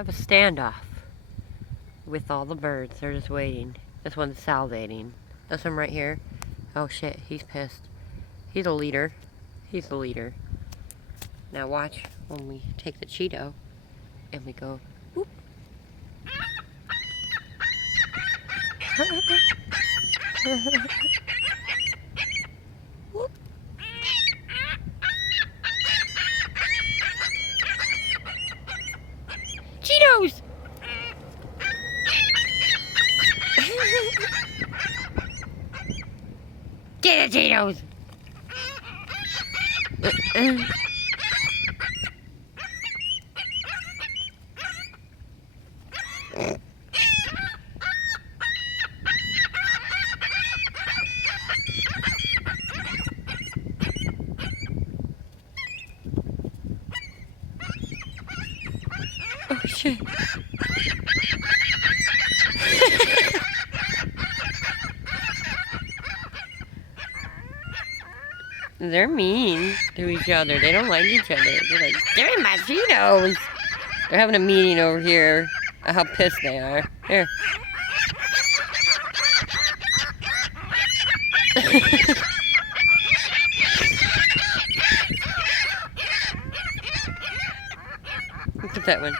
have a standoff with all the birds. They're just waiting. This one's salivating. This one right here. Oh shit, he's pissed. He's a leader. He's the leader. Now watch when we take the Cheeto and we go, whoop. Whoop. Cheetos! Get the Cheetos! Oh shit. They're mean to each other. They don't like each other. They're like, give me my Cheetos. They're having a meeting over here at how pissed they are. Here. Look at that one.